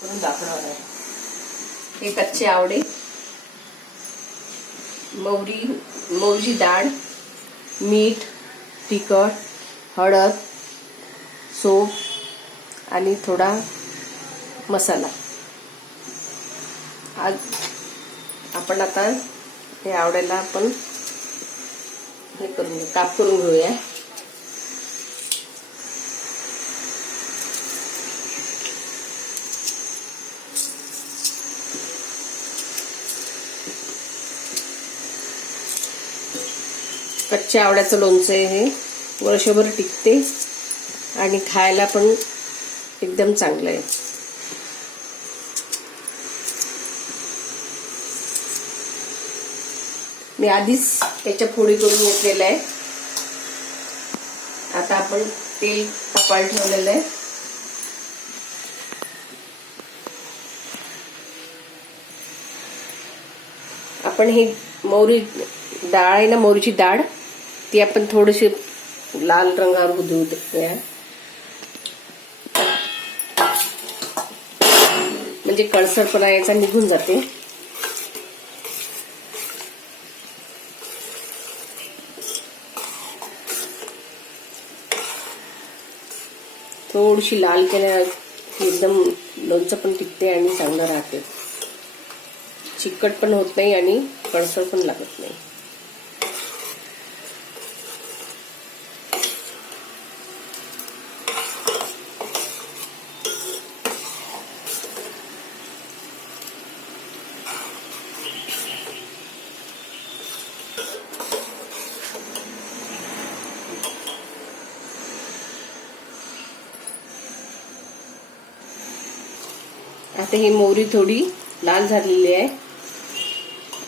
करून दाखवणार आहे। हे कच्चे आवळे, मोहरीची डाळ, मीठ, तिखट, हळद, सोप आणि थोडा मसाला। आज आपण आता हे आवळ्याला आपण हे करून काप करून घेऊया। कच्च्या आवळ्याचं लोणचं हे वर्षभर टिकते आणि खायला पण एकदम चांगलं आहे। मी आधीच त्याच्या फोडी करून घेतलेल्या आहे। आता आपण तेल तापायला ठेवलेलं आहे। आपण ही मोहरी डाळ आहे ना, मोहरीची डाळ, ती आपण थोडीशी लाल रंगावर होऊ देऊया, म्हणजे कळसरपणा याचा निघून जाते। थोडीशी लाल केल्या की एकदम लोणचं पण टिकते आणि चांगलं राहते, चिकट पण होत नाही आणि कळसर पण लागत नाही। आता ही मोहरी थोडी लाल झालेली आहे,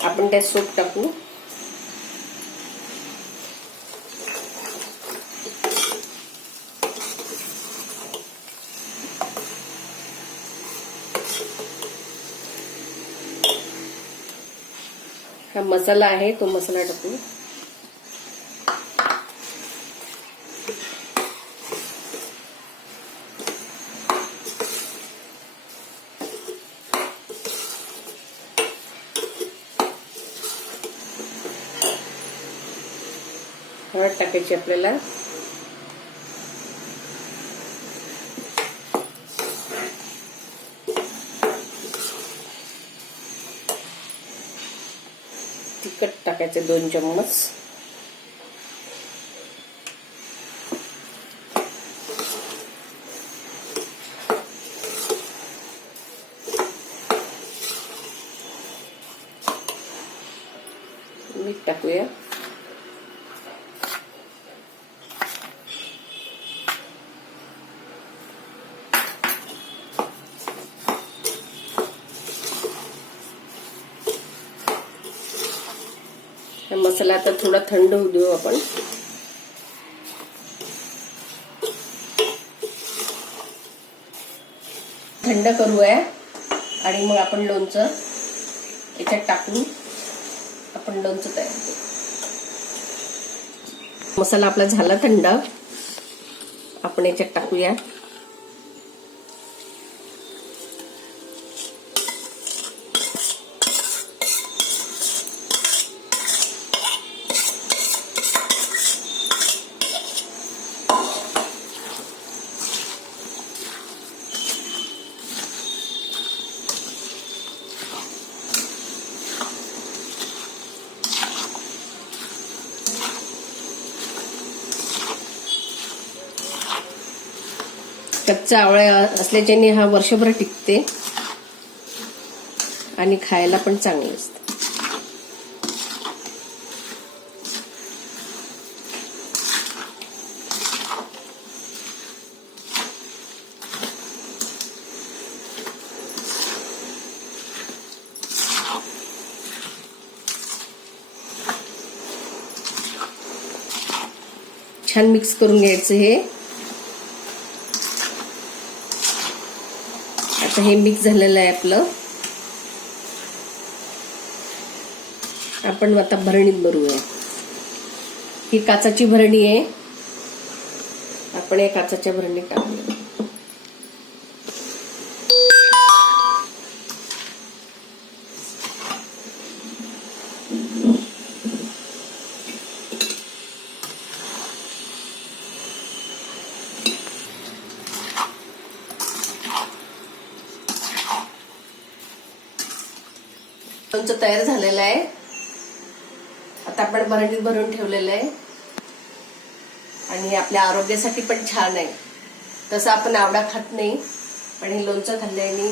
आपण त्यात सोप टाकू। हा मसाला आहे तो मसाला टाकू। हळद टाकायची आपल्याला, तिखट टाकायचे 2 चम्मच, मीठ टाकूया, मसाला आता थोडा थंड होऊ देऊ आपण। थंड करूया आणि मग आपण लोणचं याच्यात टाकून आपण लोणचं तयार करू। मसाला आपला झाला थंड, आपण याच्यात टाकूया। कच्चा आवळा असल्याच्याने हा वर्षभर टिकते आणि खायला पण चांगलं असतं। छान मिक्स करून घ्यायचं हे। आता हे मिक्स झालेलं आहे आपलं, आपण आता भरणीत भरूया। ही काचाची भरणी आहे, आपण या काचाच्या भरणीत टाकूया। लोणचं तयार झालेलं आहे. आता आपण भरणीत भरून ठेवलेलं आहे आणि हे आपल्या आरोग्यासाठी पण छान आहे. तसं आपण आवडा खात नाही, पण हे लोणचं खाल्ल्याने